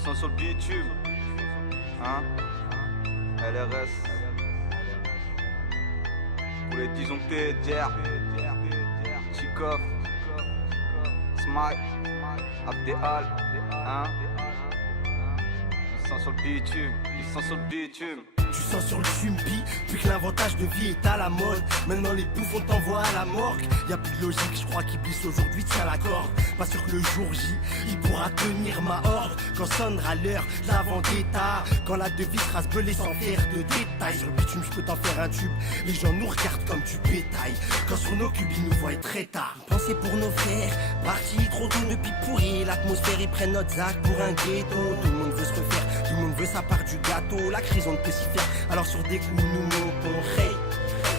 Ils sont sur le bitume. Hein? LRS. Pour les disjonctés, Jer, Chikov, Smite, Abdehal. Hein? Ils sont sur le bitume. Ils sont sur le bitume. Tu sens sur le chumpi, puis que l'inventage de vie est à la mode. Maintenant les bouffons t'envoient à la morgue. Y'a plus de logique, je crois qu'Iblis aujourd'hui tient la corde. Pas sûr que le jour J, il pourra tenir ma horde. Quand sonnera l'heure de la vendetta, quand la devise sera se belée sans faire de détails. Sur le bitume, je peux t'en faire un tube. Les gens nous regardent comme du bétail. Quand sur nos cubes, ils nous voient très tard. Pensez pour nos frères, partis trop tôt depuis pourri. L'atmosphère, ils prennent notre zac pour un ghetto. Tout le monde veut se refaire, tout le monde veut sa part du gâteau. La crise, on ne peut s'y faire. Alors sur des coups nous montons hey.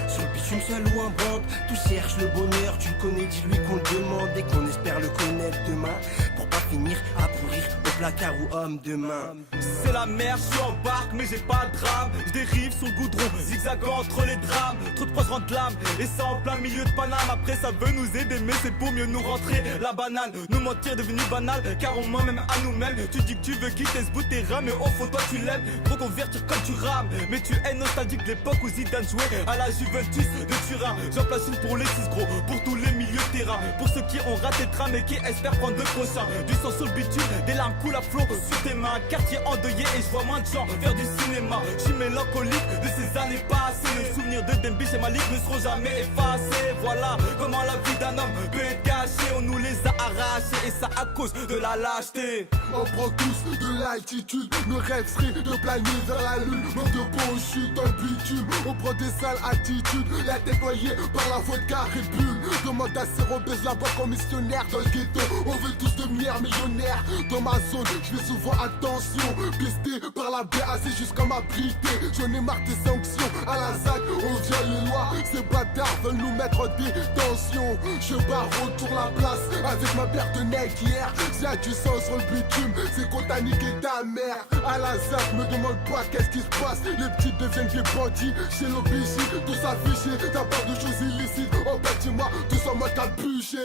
Sur le bitume seul ou en bande, tout cherche le bonheur. Tu le connais, dis-lui qu'on le demande et qu'on espère le connaître demain. Pour pas finir à pourrir au placard ou homme de main. C'est la merde, je suis en barque mais j'ai pas de drame. Je dérive sur le goudron, zigzagant entre les drames. Trop de poissons de l'âme, et ça en plein milieu de Paname. Après ça veut nous aider mais c'est pour mieux nous rentrer la banane. Nous mentir devenu banal, car on ment même à nous-mêmes. Tu dis que tu veux quitter ce bout de terrain, mais au fond toi tu l'aimes. Trop convertir comme tu rames, mais tu es nostalgique de l'époque où Zidane jouait à la Juventus de Turin. J'en place une pour les 6 gros, pour tous les milieux de terrain. Pour ceux qui ont raté le tram et qui espèrent prendre le prochain. Du sang sur le bitume, des larmes coulent à flot sur tes mains. Quartier endeuillé et je vois moins de gens faire du cinéma. Je suis mélancolique de ces années passées. Le souvenir de Demby et Malik ne seront jamais effacés. Voilà comment la vie d'un homme peut être gâchée. On nous les a arrachés et ça à cause de la lâcheté. On prend tous de l'altitude, nos rêves seraient de planer vers la lune. Manque de peau, je suis dans le bitume. On prend des sales attitudes, la tête noyée par la vodka Red Bull. Demande à Céro, baise la boîte comme missionnaire dans le ghetto. On veut tous devenir millionnaires. Dans ma zone, je fais souvent attention. Pisté par la BAC jusqu'à m'abriter. J'en ai marre des sanctions. À la ZAC, on vient les lois. Ces bâtards veulent nous mettre en détention. Je barre autour la place avec ma paire de nègres hier. J'ai du sang sur le bitume, c'est qu'on t'a niqué ta mère. À la ZAC, me demande pas qu'est-ce qui se passe. Les petits deviennent des bandits. Chez l'OBJ, tous affichés. T'as peur de choses illicites. Oh bah dis-moi, tous en mode capuché.